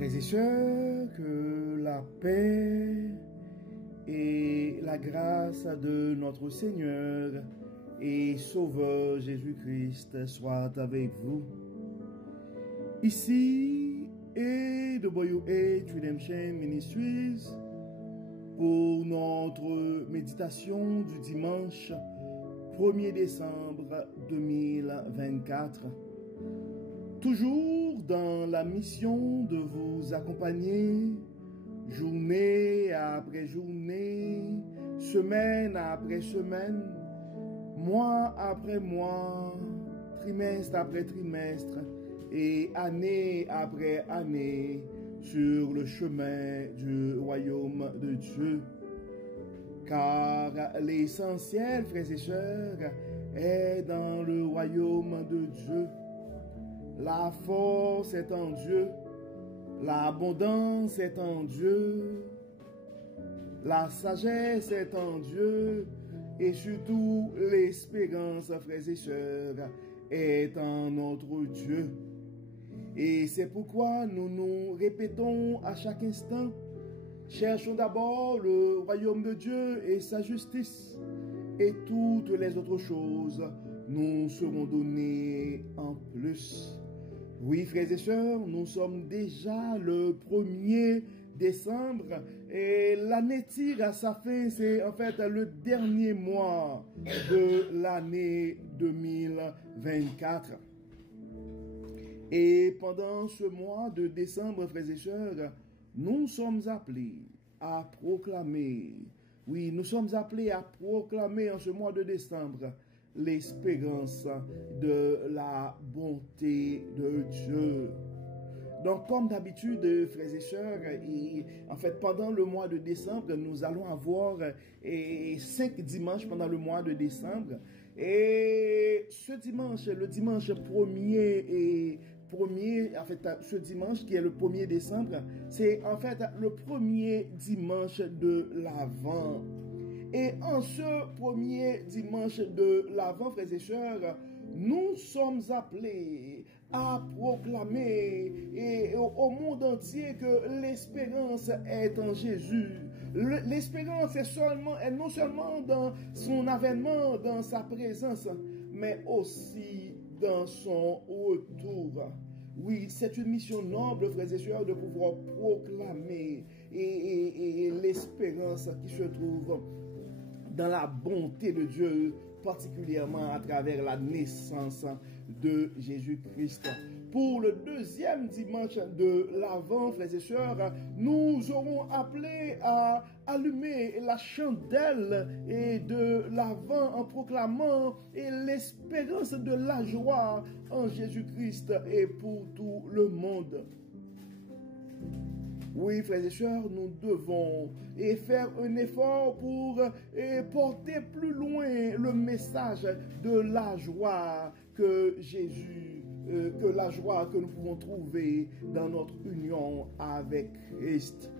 Frères et sœurs, que la paix et la grâce de notre Seigneur et Sauveur Jésus-Christ soient avec vous. Ici est WH Redemption Ministries pour notre méditation du dimanche 1er décembre 2024. Toujours dans la mission de vous accompagner, journée après journée, semaine après semaine, mois après mois, trimestre après trimestre et année après année sur le chemin du royaume de Dieu. Car l'essentiel, frères et sœurs, est dans le royaume de Dieu. La force est en Dieu, l'abondance est en Dieu, la sagesse est en Dieu, et surtout l'espérance, frères et sœurs, est en notre Dieu. Et c'est pourquoi nous nous répétons à chaque instant, cherchons d'abord le royaume de Dieu et sa justice, et toutes les autres choses nous seront données en plus. Oui, frères et sœurs, nous sommes déjà le 1er décembre et l'année tire à sa fin. C'est en fait le dernier mois de l'année 2024. Et pendant ce mois de décembre, frères et sœurs, nous sommes appelés à proclamer. Oui, nous sommes appelés à proclamer en ce mois de décembre l'espérance de la bonté de Dieu. Donc, comme d'habitude, frères et sœurs, en fait, pendant le mois de décembre, nous allons avoir 5 dimanches pendant le mois de décembre. Et ce dimanche, le dimanche ce dimanche qui est le 1er décembre, c'est en fait le premier dimanche de l'Avent. Et en ce premier dimanche de l'Avent, frères et sœurs, nous sommes appelés à proclamer au monde entier que l'espérance est en Jésus. L'espérance est non seulement dans son avènement, dans sa présence, mais aussi dans son retour. Oui, c'est une mission noble, frères et sœurs, de pouvoir proclamer et l'espérance qui se trouve dans la bonté de Dieu, particulièrement à travers la naissance de Jésus-Christ. Pour le deuxième dimanche de l'Avent, frères et sœurs, nous aurons appelé à allumer la chandelle de l'Avent en proclamant l'espérance de la joie en Jésus-Christ et pour tout le monde. Oui, frères et sœurs, nous devons faire un effort pour porter plus loin le message de la joie que Jésus, que la joie que nous pouvons trouver dans notre union avec Christ.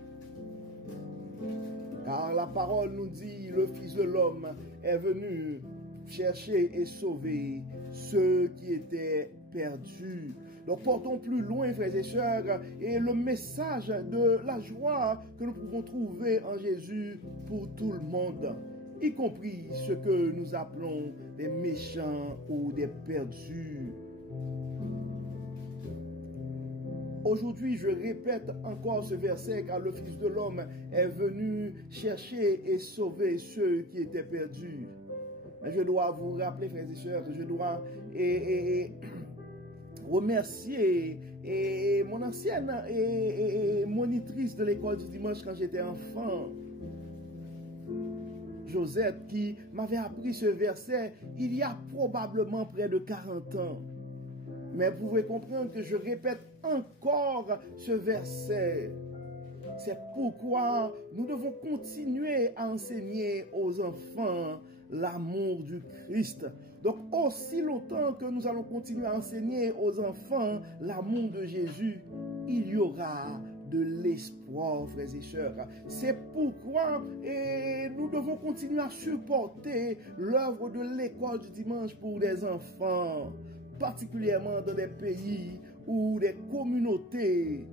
Car la parole nous dit, le Fils de l'homme est venu chercher et sauver ceux qui étaient perdus. Donc portons plus loin, frères et sœurs, et le message de la joie que nous pouvons trouver en Jésus pour tout le monde, y compris ceux que nous appelons des méchants ou des perdus. Aujourd'hui, je répète encore ce verset, car le Fils de l'homme est venu chercher et sauver ceux qui étaient perdus. Mais je dois vous rappeler, frères et sœurs, je dois remercier mon ancienne monitrice de l'école du dimanche quand j'étais enfant, Josette, qui m'avait appris ce verset il y a probablement près de 40 ans. Mais vous pouvez comprendre que je répète encore ce verset. C'est pourquoi nous devons continuer à enseigner aux enfants l'amour du Christ. Donc, aussi longtemps que nous allons continuer à enseigner aux enfants l'amour de Jésus, il y aura de l'espoir, frères et sœurs. C'est pourquoi nous devons continuer à supporter l'œuvre de l'école du dimanche pour les enfants, particulièrement dans des pays ou des communautés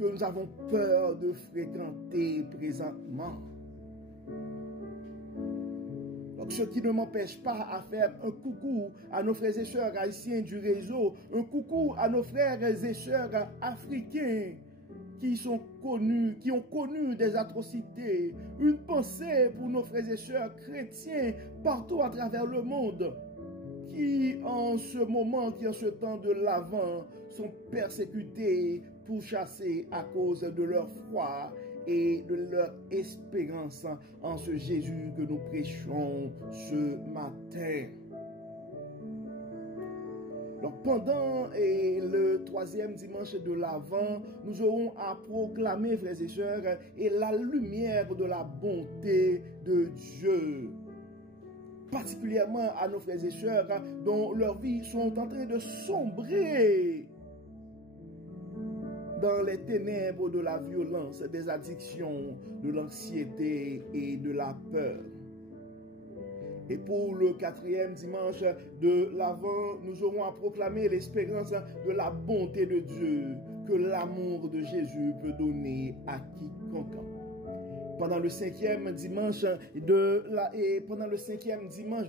que nous avons peur de fréquenter présentement. Donc, ce qui ne m'empêche pas à faire un coucou à nos frères et sœurs haïtiens du réseau, un coucou à nos frères et sœurs africains qui ont connu des atrocités, une pensée pour nos frères et sœurs chrétiens partout à travers le monde, qui en ce temps de l'Avent, sont persécutés, pourchassés à cause de leur foi et de leur espérance en ce Jésus que nous prêchons ce matin. Donc pendant le 3e dimanche de l'Avent, nous aurons à proclamer, frères et sœurs, et la lumière de la bonté de Dieu. Particulièrement à nos frères et sœurs dont leurs vies sont en train de sombrer dans les ténèbres de la violence, des addictions, de l'anxiété et de la peur. Et pour le 4e dimanche de l'Avent, nous aurons à proclamer l'espérance de la bonté de Dieu que l'amour de Jésus peut donner à quiconque. Pendant le 5e dimanche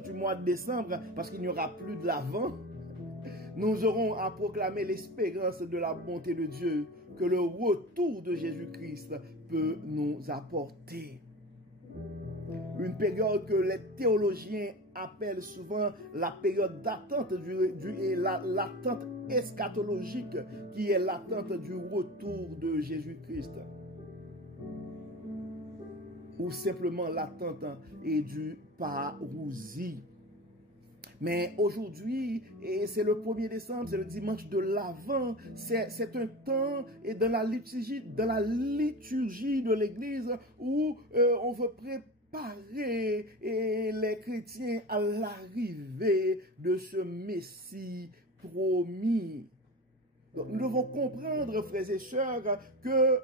du mois de décembre, parce qu'il n'y aura plus de l'Avent, nous aurons à proclamer l'espérance de la bonté de Dieu que le retour de Jésus-Christ peut nous apporter. Une période que les théologiens appellent souvent la période d'attente l'attente eschatologique, qui est l'attente du retour de Jésus-Christ. Ou simplement l'attente du parousie. Mais aujourd'hui, et c'est le 1er décembre, c'est le dimanche de l'Avent, c'est un temps et dans la liturgie de l'Église où on veut préparer les chrétiens à l'arrivée de ce Messie promis. Donc, nous devons comprendre, frères et sœurs, que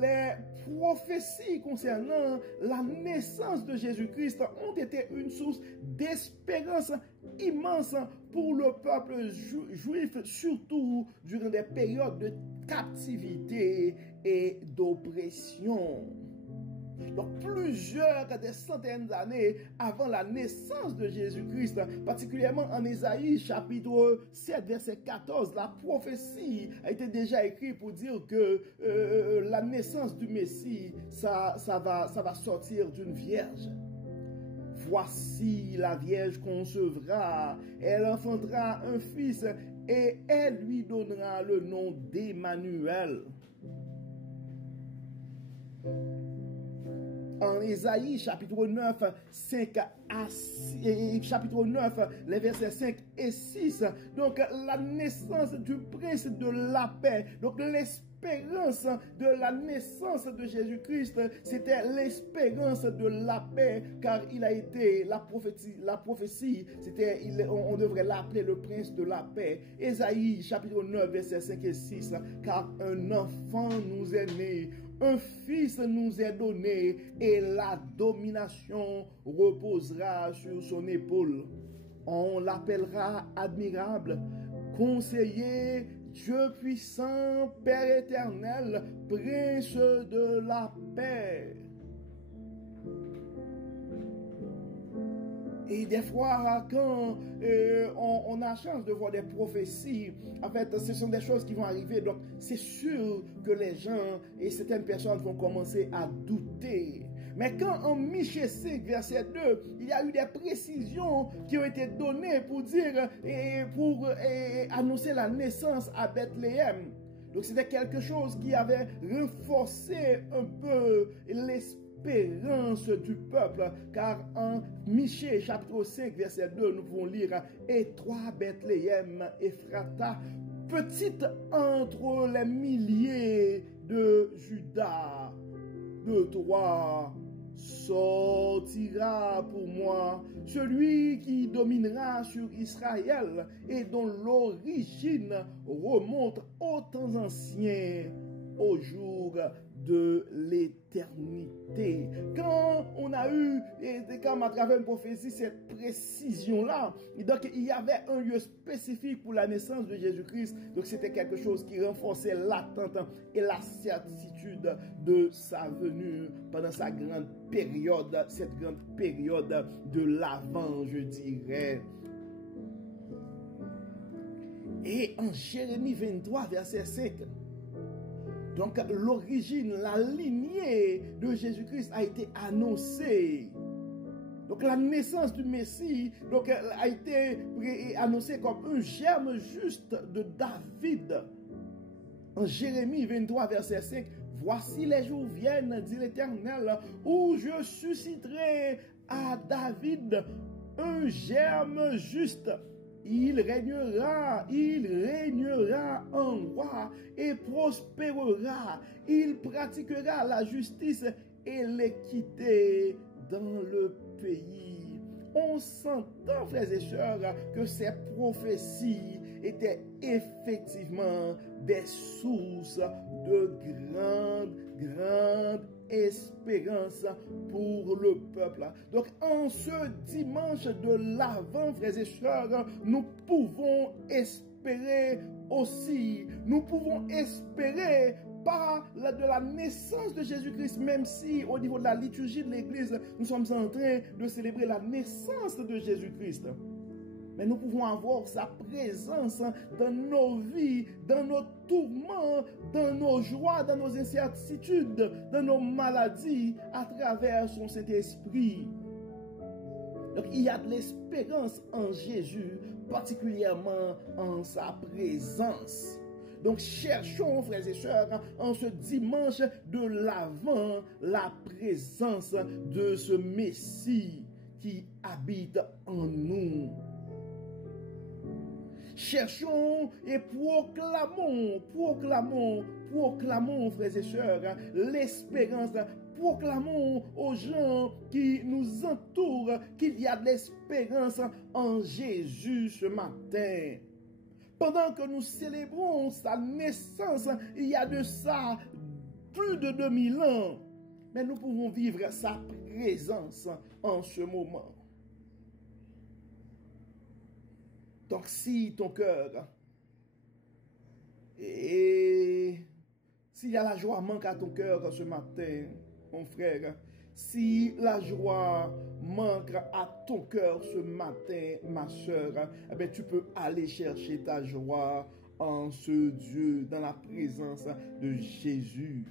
les prophéties concernant la naissance de Jésus-Christ ont été une source d'espérance immense pour le peuple juif, surtout durant des périodes de captivité et d'oppression. Donc des centaines d'années avant la naissance de Jésus-Christ, particulièrement en Ésaïe chapitre 7 verset 14, la prophétie a été déjà écrite pour dire que la naissance du Messie, ça va sortir d'une vierge. Voici la vierge concevra, elle enfantera un fils et elle lui donnera le nom d'Emmanuel. En Ésaïe, chapitre 9, les versets 5 et 6. Donc, la naissance du prince de la paix. Donc, l'espérance de la naissance de Jésus-Christ, c'était l'espérance de la paix, car il a été la prophétie, c'était, on devrait l'appeler le prince de la paix. Ésaïe, chapitre 9, versets 5 et 6. Car un enfant nous est né, un fils nous est donné et la domination reposera sur son épaule. On l'appellera admirable, conseiller, Dieu puissant, Père éternel, prince de la paix. Et des fois, quand on a chance de voir des prophéties, en fait, ce sont des choses qui vont arriver. Donc, c'est sûr que les gens et certaines personnes vont commencer à douter. Mais quand en Michée 5, verset 2, il y a eu des précisions qui ont été données pour dire pour annoncer la naissance à Bethléem. Donc, c'était quelque chose qui avait renforcé un peu l'espérance du peuple, car en Michée chapitre 5 verset 2 nous pouvons lire: et toi Bethléem Ephrata, petite entre les milliers de Juda, de toi sortira pour moi celui qui dominera sur Israël et dont l'origine remonte aux temps anciens, au jour de l'éternité. Quand on a eu, quand à travers une prophétie, cette précision-là, donc il y avait un lieu spécifique pour la naissance de Jésus-Christ. Donc c'était quelque chose qui renforçait l'attente et la certitude de sa venue pendant sa grande période, cette grande période de l'Avent, je dirais. Et en Jérémie 23, verset 5, donc l'origine, la lignée de Jésus-Christ a été annoncée. Donc la naissance du Messie donc, a été annoncée comme un germe juste de David. En Jérémie 23, verset 5, voici les jours viennent, dit l'Éternel, où je susciterai à David un germe juste. Il régnera en roi et prospérera. Il pratiquera la justice et l'équité dans le pays. On s'entend, frères et sœurs, que ces prophéties étaient effectivement des sources de grande espérance pour le peuple. Donc, en ce dimanche de l'Avent, frères et sœurs, nous pouvons espérer aussi. Nous pouvons espérer par de la naissance de Jésus-Christ, même si au niveau de la liturgie de l'Église, nous sommes en train de célébrer la naissance de Jésus-Christ. Mais nous pouvons avoir sa présence dans nos vies, dans nos tourments, dans nos joies, dans nos incertitudes, dans nos maladies, à travers son Saint-Esprit. Donc il y a de l'espérance en Jésus, particulièrement en sa présence. Donc cherchons, frères et sœurs, en ce dimanche de l'Avent, la présence de ce Messie qui habite en nous. Cherchons et proclamons, frères et sœurs, l'espérance. Proclamons aux gens qui nous entourent qu'il y a de l'espérance en Jésus ce matin. Pendant que nous célébrons sa naissance, il y a de ça plus de 2000 ans. Mais nous pouvons vivre sa présence en ce moment. Donc si ton cœur et s'il y a la joie manque à ton cœur ce matin, mon frère, si la joie manque à ton cœur ce matin, ma soeur, eh bien, tu peux aller chercher ta joie en ce Dieu, dans la présence de Jésus.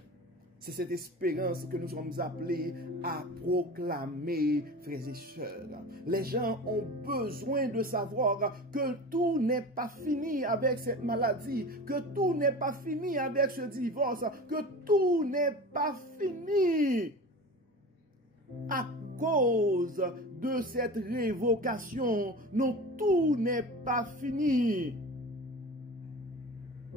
C'est cette espérance que nous sommes appelés à proclamer, frères et sœurs. Les gens ont besoin de savoir que tout n'est pas fini avec cette maladie, que tout n'est pas fini avec ce divorce, que tout n'est pas fini à cause de cette révocation. Non, tout n'est pas fini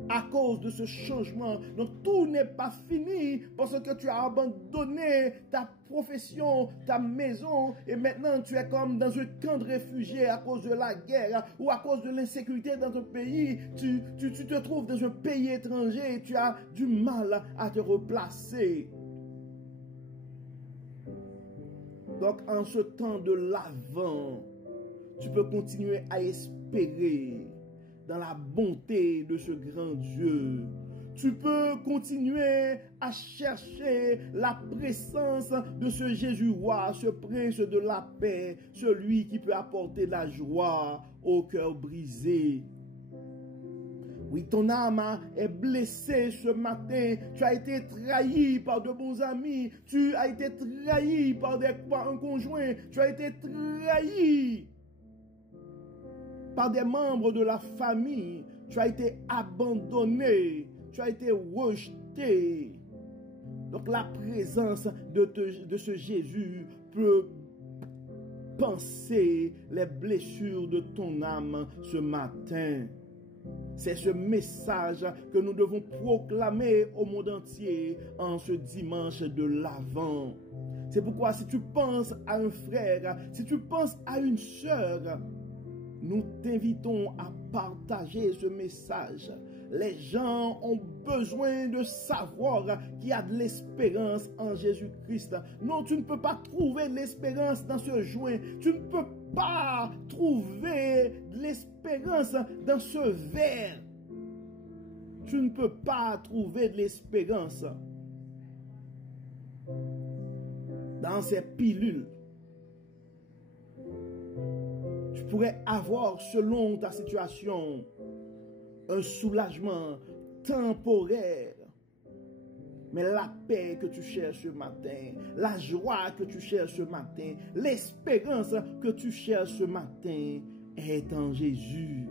à cause de ce changement. Donc tout n'est pas fini parce que tu as abandonné ta profession, ta maison, et maintenant tu es comme dans un camp de réfugiés à cause de la guerre ou à cause de l'insécurité dans ton pays. Tu te trouves dans un pays étranger et tu as du mal à te replacer. Donc en ce temps de l'Avent, tu peux continuer à espérer dans la bonté de ce grand Dieu. Tu peux continuer à chercher la présence de ce Jésus roi, ce prince de la paix, celui qui peut apporter la joie au cœur brisé. Oui, ton âme est blessée ce matin. Tu as été trahi par de bons amis. Tu as été trahi par un conjoint. Tu as été trahi par des membres de la famille. Tu as été abandonné. Tu as été rejeté. Donc la présence de ce Jésus peut panser les blessures de ton âme ce matin. C'est ce message que nous devons proclamer au monde entier en ce dimanche de l'Avent. C'est pourquoi si tu penses à un frère, si tu penses à une sœur, nous t'invitons à partager ce message, Les gens ont besoin de savoir qu'il y a de l'espérance en Jésus-Christ. Non, tu ne peux pas trouver de l'espérance dans ce joint. Tu ne peux pas trouver de l'espérance dans ce verre. Tu ne peux pas trouver de l'espérance dans ces pilules. Tu pourrais avoir, selon ta situation, un soulagement temporaire. Mais la paix que tu cherches ce matin, la joie que tu cherches ce matin, l'espérance que tu cherches ce matin est en Jésus.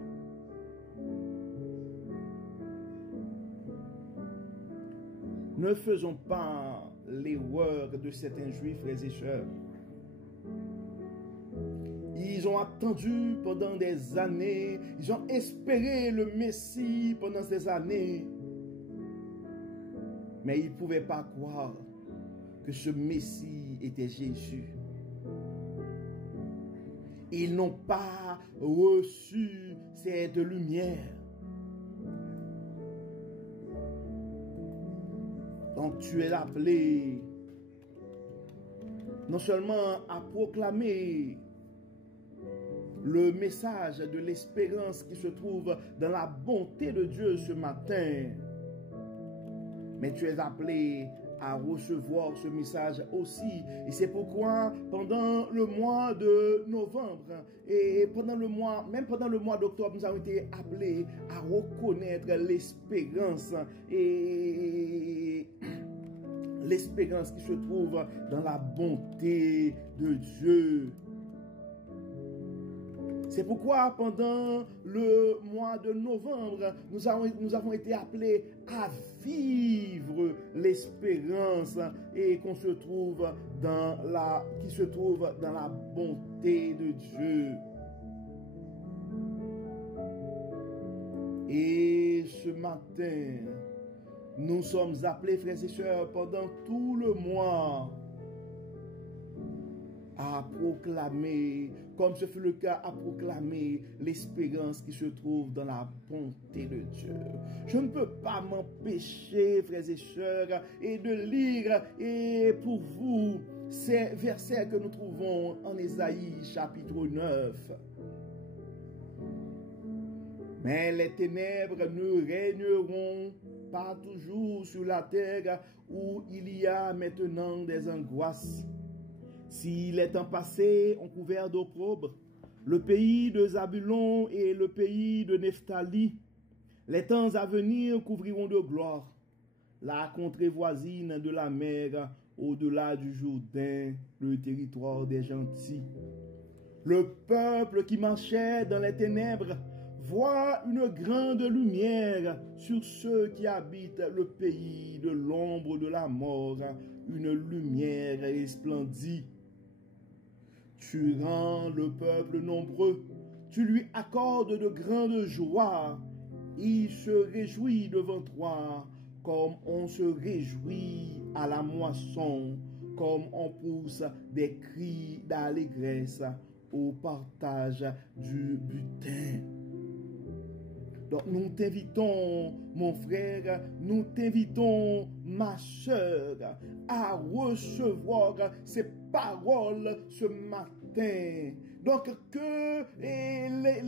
Ne faisons pas l'erreur de certains juifs, frères et sœurs. Ils ont attendu pendant des années, ils ont espéré le Messie pendant ces années. Mais ils ne pouvaient pas croire que ce Messie était Jésus. Ils n'ont pas reçu cette lumière. Donc tu es appelé non seulement à proclamer le message de l'espérance qui se trouve dans la bonté de Dieu ce matin, mais tu es appelé à recevoir ce message aussi. Et c'est pourquoi pendant le mois de novembre et même pendant le mois d'octobre, nous avons été appelés à reconnaître l'espérance et l'espérance qui se trouve dans la bonté de Dieu. C'est pourquoi pendant le mois de novembre, nous avons été appelés à vivre l'espérance et qui se trouve dans la bonté de Dieu. Et ce matin, nous sommes appelés, frères et sœurs, pendant tout le mois, à proclamer, comme ce fut le cas, à proclamer l'espérance qui se trouve dans la bonté de Dieu. Je ne peux pas m'empêcher, frères et sœurs, et de lire et pour vous ces versets que nous trouvons en Ésaïe chapitre 9. Mais les ténèbres ne régneront pas toujours sur la terre où il y a maintenant des angoisses. Si les temps passés ont couvert d'opprobre le pays de Zabulon et le pays de Nephtali, les temps à venir couvriront de gloire la contrée voisine de la mer au-delà du Jourdain, le territoire des gentils. Le peuple qui marchait dans les ténèbres voit une grande lumière. Sur ceux qui habitent le pays de l'ombre de la mort, une lumière resplendit. Tu rends le peuple nombreux, tu lui accordes de grandes joies. Il se réjouit devant toi, comme on se réjouit à la moisson, comme on pousse des cris d'allégresse au partage du butin. Donc nous t'invitons, mon frère, nous t'invitons, ma soeur, à recevoir ces paroles ce matin. Donc que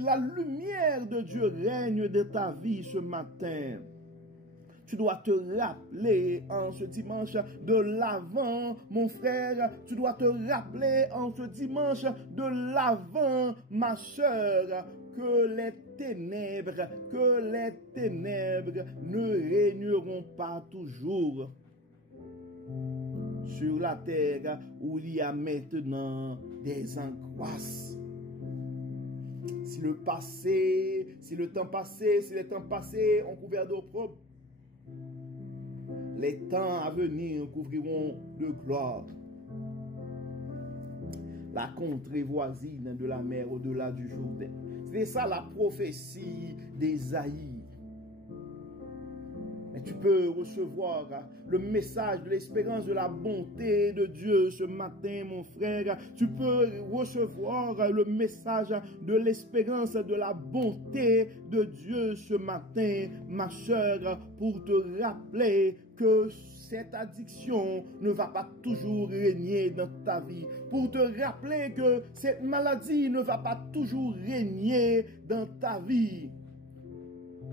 la lumière de Dieu règne de ta vie ce matin. Tu dois te rappeler en ce dimanche de l'Avent, mon frère. Tu dois te rappeler en ce dimanche de l'Avent, ma soeur, que les ténèbres ne régneront pas toujours sur la terre où il y a maintenant des angoisses. Si les temps passés ont couvert d'opprobre, les temps à venir couvriront de gloire la contrée voisine de la mer au-delà du Jourdain. C'est ça la prophétie d'Ésaïe. Mais tu peux recevoir le message de l'espérance de la bonté de Dieu ce matin, mon frère. Tu peux recevoir le message de l'espérance de la bonté de Dieu ce matin, ma soeur, pour te rappeler que cette addiction ne va pas toujours régner dans ta vie. Pour te rappeler que cette maladie ne va pas toujours régner dans ta vie.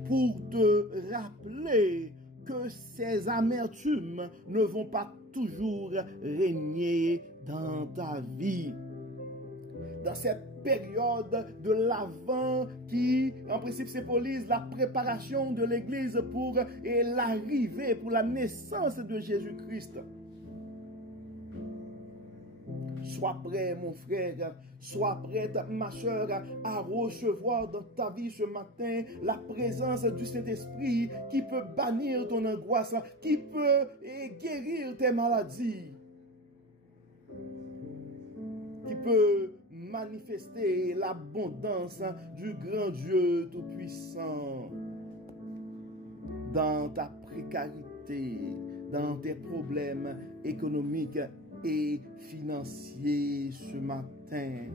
Pour te rappeler que ces amertumes ne vont pas toujours régner dans ta vie. Dans cette période de l'Avent qui, en principe, symbolise la préparation de l'Église pour l'arrivée, pour la naissance de Jésus-Christ. Sois prêt, mon frère, sois prête, ma soeur, à recevoir dans ta vie ce matin la présence du Saint-Esprit qui peut bannir ton angoisse, qui peut guérir tes maladies, qui peut manifester l'abondance du grand Dieu Tout-Puissant dans ta précarité, dans tes problèmes économiques et financiers ce matin.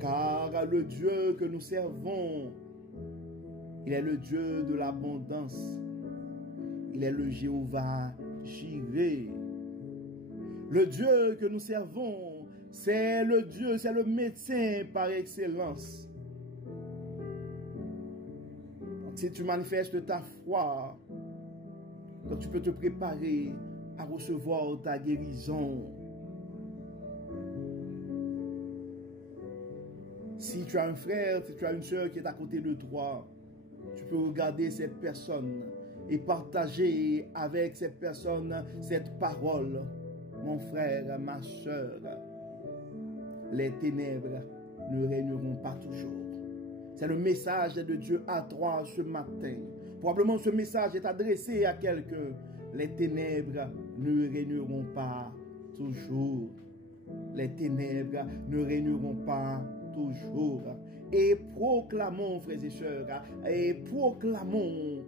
Car le Dieu que nous servons, il est le Dieu de l'abondance. Il est le Jéhovah Jireh. Le Dieu que nous servons, c'est le Dieu, c'est le médecin par excellence. Donc, si tu manifestes ta foi, quand tu peux te préparer à recevoir ta guérison. Si tu as un frère, si tu as une soeur qui est à côté de toi, tu peux regarder cette personne et partager avec cette personne cette parole. Mon frère, ma soeur, les ténèbres ne régneront pas toujours. C'est le message de Dieu à toi ce matin. Probablement ce message est adressé à quelqu'un. Les ténèbres ne régneront pas toujours. Les ténèbres ne régneront pas toujours. Et proclamons, frères et sœurs, et proclamons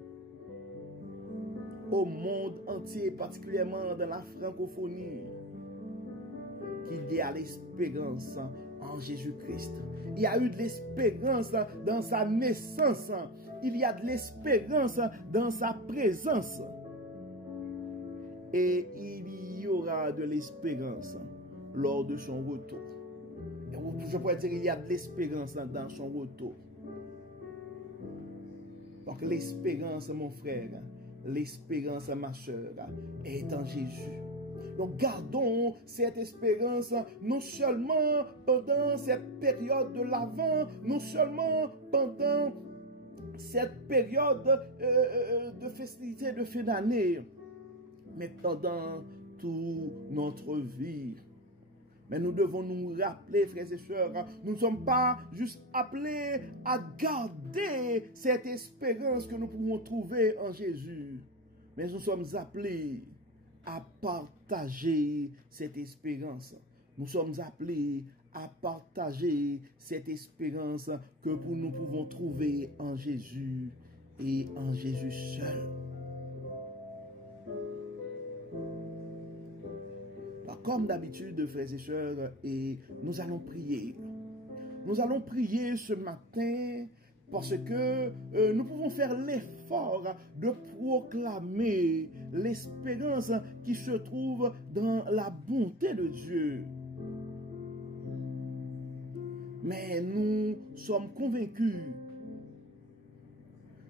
au monde entier, particulièrement dans la francophonie, qu'il y a l'espérance en Jésus-Christ. Il y a eu de l'espérance dans sa naissance. Il y a de l'espérance dans sa présence. Et il y aura de l'espérance lors de son retour. Et je pourrais dire qu'il y a de l'espérance dans son retour. Donc l'espérance, mon frère, l'espérance, ma soeur, est en Jésus. Donc gardons cette espérance non seulement pendant cette période de l'Avent, non seulement pendant cette période de festivité de fin d'année, mais pendant toute notre vie. Mais nous devons nous rappeler, frères et sœurs, nous ne sommes pas juste appelés à garder cette espérance que nous pouvons trouver en Jésus, mais nous sommes appelés à partager cette espérance. Nous sommes appelés à partager cette espérance que nous pouvons trouver en Jésus et en Jésus seul. Comme d'habitude, frères et sœurs, et nous allons prier. Nous allons prier ce matin parce que nous pouvons faire l'effort de proclamer l'espérance qui se trouve dans la bonté de Dieu. Mais nous sommes convaincus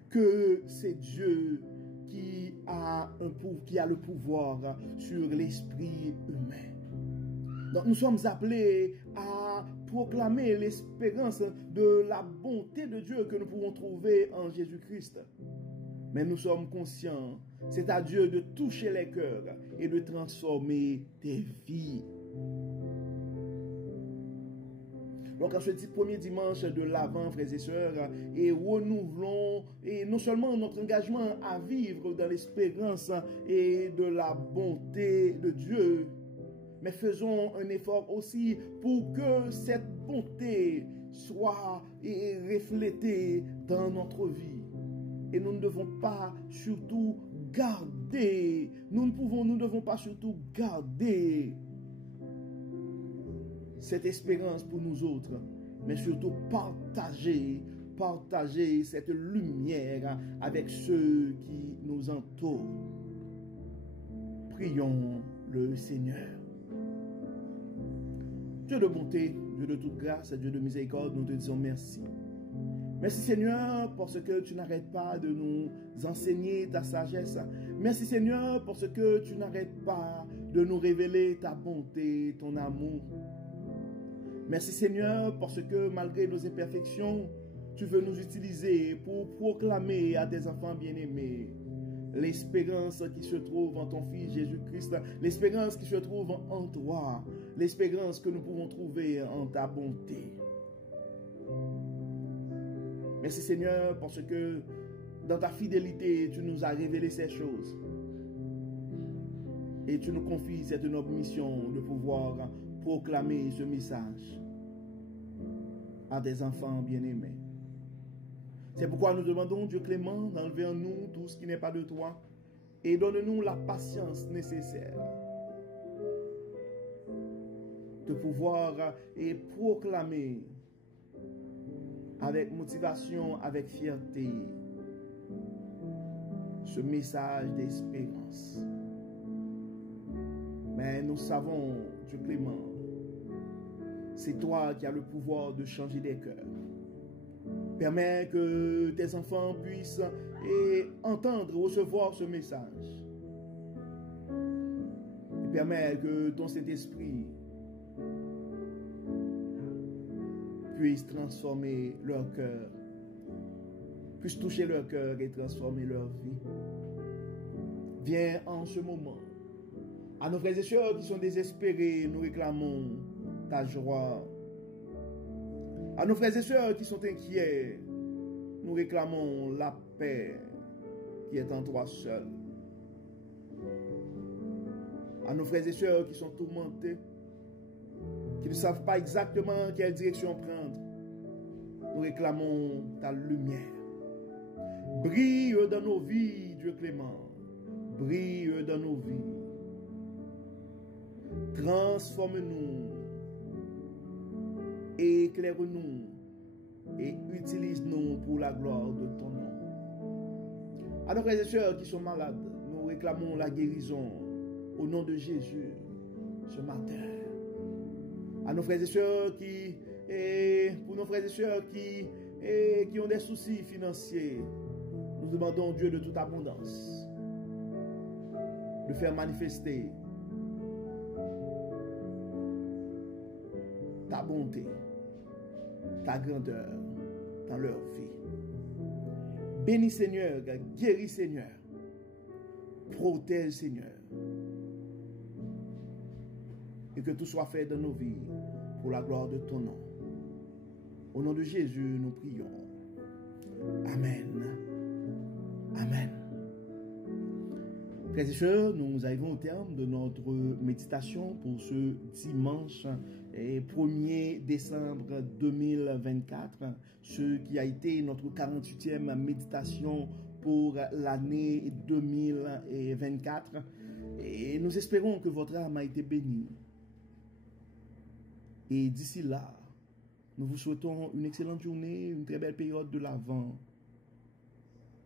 que c'est Dieu qui a le pouvoir sur l'esprit humain. Donc nous sommes appelés à proclamer l'espérance de la bonté de Dieu que nous pouvons trouver en Jésus-Christ. Mais nous sommes conscients, c'est à Dieu de toucher les cœurs et de transformer tes vies. Donc, en ce premier dimanche de l'Avent, frères et sœurs, et renouvelons et non seulement notre engagement à vivre dans l'espérance et de la bonté de Dieu, mais faisons un effort aussi pour que cette bonté soit reflétée dans notre vie. Et nous ne devons pas surtout garder, nous ne devons pas surtout garder cette espérance pour nous autres, mais surtout partager cette lumière avec ceux qui nous entourent. Prions le Seigneur. Dieu de bonté, Dieu de toute grâce, Dieu de miséricorde, nous te disons merci. Merci Seigneur parce que tu n'arrêtes pas de nous enseigner ta sagesse. Merci Seigneur parce que tu n'arrêtes pas de nous révéler ta bonté, ton amour. Merci Seigneur parce que malgré nos imperfections, tu veux nous utiliser pour proclamer à tes enfants bien-aimés l'espérance qui se trouve en ton Fils Jésus-Christ, l'espérance qui se trouve en toi, l'espérance que nous pouvons trouver en ta bonté. Merci Seigneur parce que dans ta fidélité, tu nous as révélé ces choses. Et tu nous confies cette noble mission de pouvoir proclamer ce message à des enfants bien-aimés. C'est pourquoi nous demandons, Dieu clément, d'enlever en nous tout ce qui n'est pas de toi et donne-nous la patience nécessaire de pouvoir et proclamer avec motivation, avec fierté, ce message d'espérance. Mais nous savons, Dieu clément, c'est toi qui as le pouvoir de changer des cœurs. Permets que tes enfants puissent entendre, recevoir ce message. Et permets que ton Saint-Esprit puisse transformer leur cœur, puisse toucher leur cœur et transformer leur vie. Viens en ce moment. À nos frères et sœurs qui sont désespérés, nous réclamons ta joie. À nos frères et sœurs qui sont inquiets, nous réclamons la paix qui est en toi seul. À nos frères et sœurs qui sont tourmentés, qui ne savent pas exactement quelle direction prendre, nous réclamons ta lumière. Brille dans nos vies, Dieu clément. Brille dans nos vies. Transforme-nous. Éclaire-nous et utilise-nous pour la gloire de ton nom. À nos frères et sœurs qui sont malades, nous réclamons la guérison au nom de Jésus ce matin. À nos frères et sœurs pour nos frères et sœurs qui ont des soucis financiers, nous demandons, Dieu de toute abondance, de faire manifester ta bonté, ta grandeur dans leur vie. Bénis Seigneur, guéris Seigneur, protège Seigneur, et que tout soit fait dans nos vies pour la gloire de ton nom. Au nom de Jésus, nous prions. Amen. Amen. Frères et sœurs, nous arrivons au terme de notre méditation pour ce dimanche 1er décembre 2024, ce qui a été notre 48e méditation pour l'année 2024. Et nous espérons que votre âme a été bénie. Et d'ici là, nous vous souhaitons une excellente journée, une très belle période de l'Avent,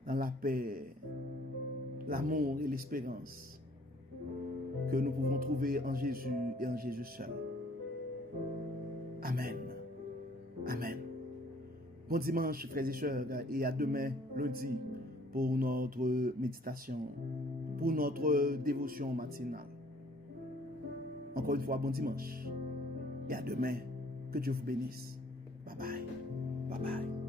dans la paix, l'amour et l'espérance que nous pouvons trouver en Jésus et en Jésus seul. Amen. Amen. Bon dimanche, frères et sœurs, et à demain, lundi, pour notre méditation, pour notre dévotion matinale. Encore une fois, bon dimanche. Et à demain. Que Dieu vous bénisse. Bye bye. Bye bye.